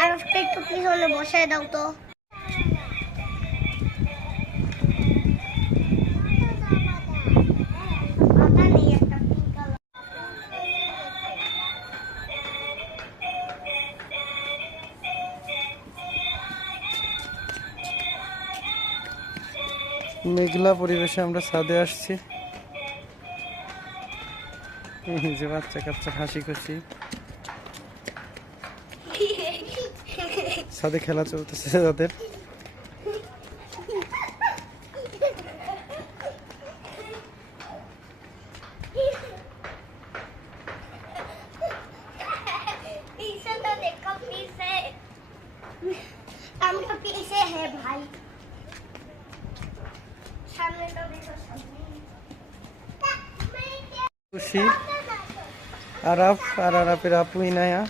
আর একটু পিছনে বসায় দাও তো। মেঘলা পরিবেশে আমরা ছাদে আসছি। এই যে বাচ্চা কাচ্চা হাসি খুশি ছাদে খেলা চলতেছে তাদের। খুশি আরাফ আর আরাফের আপু ইনায়া।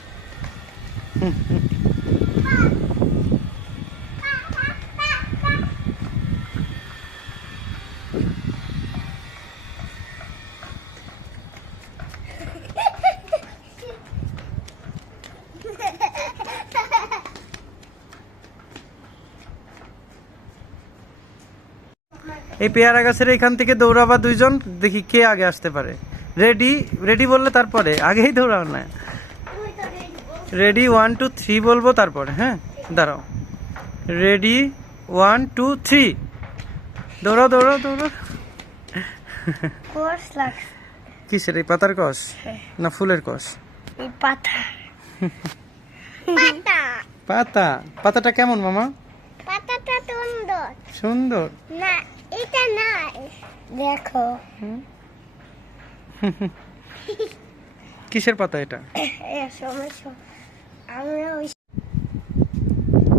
এই পেয়ারা গাছের এখান থেকে দৌড়াবা দুইজন, দেখি কে আগে আসতে পারে। রেডি রেডি বললে তারপরে, আগেই দৌড়াও না। রেডি 1 2 3 বলবো তারপরে। হ্যাঁ দাঁড়াও, রেডি 1 2 3 দৌড়াও দৌড়াও দৌড়াও। কিসের এই পাতার কষ না ফুলের কষ? পাতা। পাতা। পাতাটা কেমন মামা? পাতাটা সুন্দর। সুন্দর না এটা না, দেখো কিসের পাতা এটা? আমরা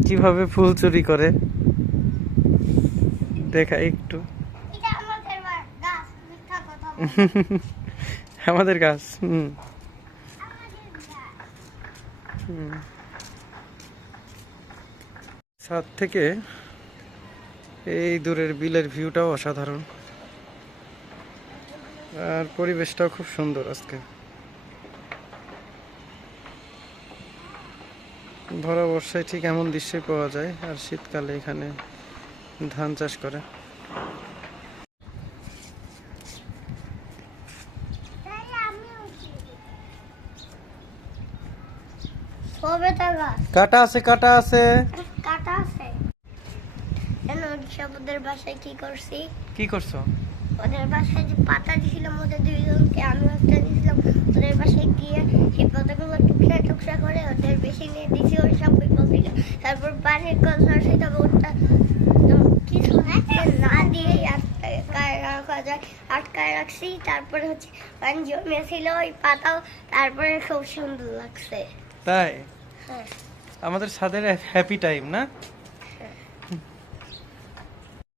কিভাবে ফুল চুরি করে দেখা একটু। আমাদের গাছ। ছাদ থেকে এই দূরের বিলের ভিউটাও অসাধারণ, আর পরিবেশটাও খুব সুন্দর আজকে। ভরা বর্ষায় ঠিক এমন দৃশ্যই পাওয়া যায়, আর শীতকালে এখানে ধান চাষ করে। কাটা আছে কাটা আছে কাটা আছে। ওদের বাসায় কি করছি? কি করছো? ওদের বাসায় যে পাতা দিয়েছিলাম ওদের দুইজনকে, আমি একটা দিয়েছিলাম। ওদের বাসায় গিয়ে সেই পাতাগুলো টুকরা টুকরা করে ওদের বেশি নিয়ে দিয়েছি, ওই সব বলছিল। তারপর পানির কলসার সেটা ওটা কিছু না দিয়ে আটকায় রাখছি। তারপরে হচ্ছে পানি জমেছিল ওই পাতাও, তারপরে খুব সুন্দর লাগছে। তাই হ্যাঁ, আমাদের ছাদের হ্যাপি টাইম না?